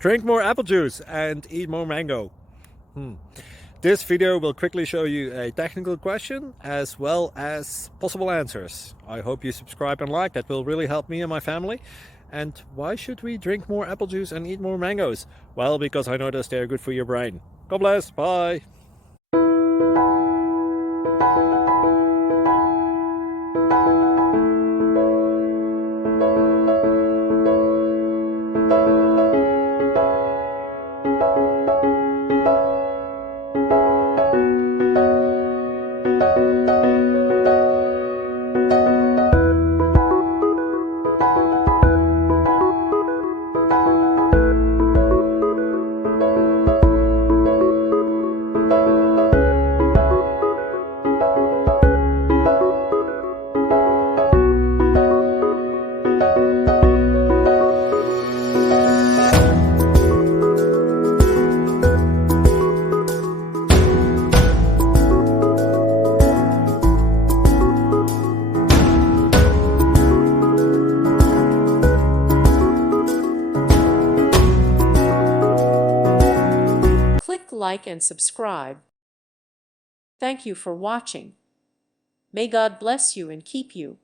Drink more apple juice and eat more mango. This video will quickly show you a technical question as well as possible answers. I hope you subscribe and like, that will really help me and my family. And why should we drink more apple juice and eat more mangoes? Well, because I noticed they're good for your brain. God bless, bye! Click like and subscribe. Thank you for watching. May God bless you and keep you.